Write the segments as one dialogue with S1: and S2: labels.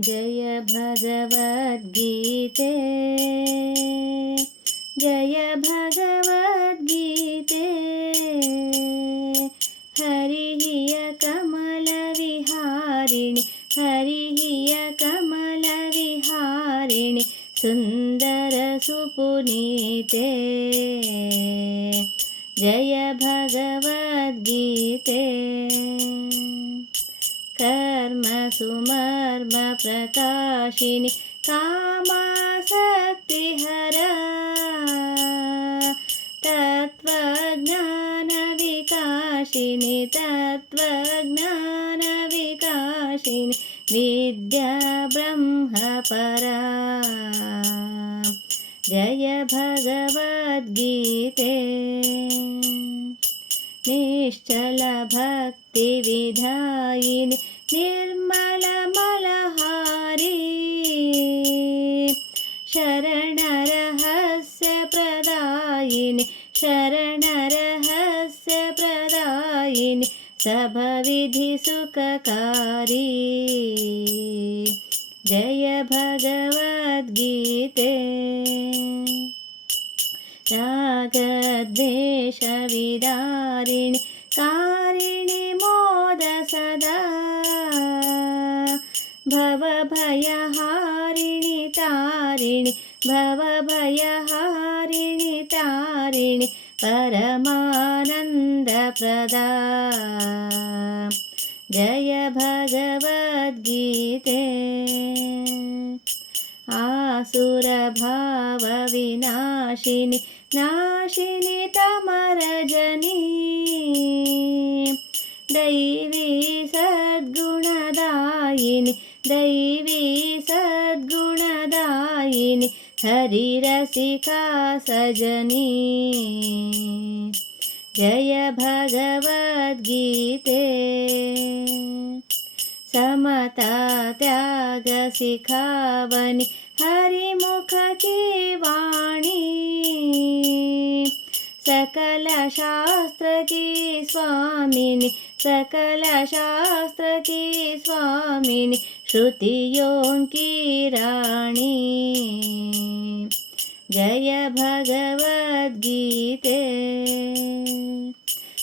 S1: जय भगवद्गीते। जय भगवद्गीते। हरिः कमलविहारिणि हरिः कमलविहारिणि सुन्दरसुपुनीते जय भगवद्गीते कर्मसुमर्मप्रकाशिनि कामासक्तिहर। तत्त्वज्ञानविकाशिनि तत्त्वज्ञानविकाशिनि विद्या ब्रह्मपरा जय भगवद्गीते। निश्चलभक्तिविधायिनि निर्मलमलहारी। शरणरहस्यप्रदायिनि शरणरहस्यप्रदायिनि सभविधिसुखकारी जय भगवद्गीते। रागद्वेषविदारिणि भवभयहारिणि तारिणि भवभयहारिणि तारिणि परमानन्दप्रदा। जय भगवद्गीते। आसुरभावविनाशिनि नाशिनि दैवी सद्गुणदायिनि हरिरसिका सजनी जय भगवद्गीते समता त्यागशिखावनि हरिमुख की वाणी सकलशास्त्र की स्वामिनि सकलशास्त्र की स्वामिनि श्रुतियों की राणी। जय भगवद्गीते।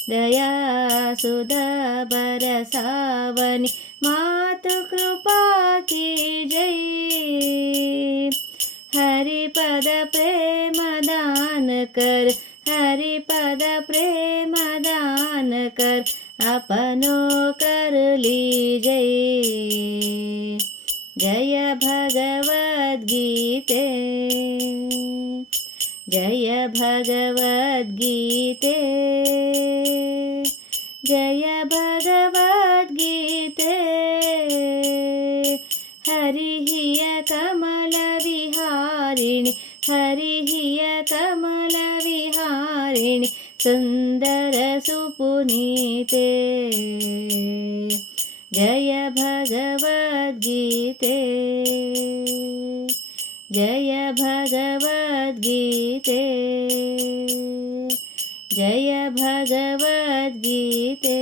S1: दया सुधा बरसावनि मातृकृपा की जय। हरिपद प्रेम दान कर हरिपद प्रेम दान कर अपनो कर लीजय जय भगवद्गीते। जय भगवद्गीते। जय भगवद्गीते। हरिः कमलविहारिणि हरिः कमलविहारिणि सुन्दरसुपुनीते जय भगवद्गीते। जय भगवद्गीते। जय भगवद्गीते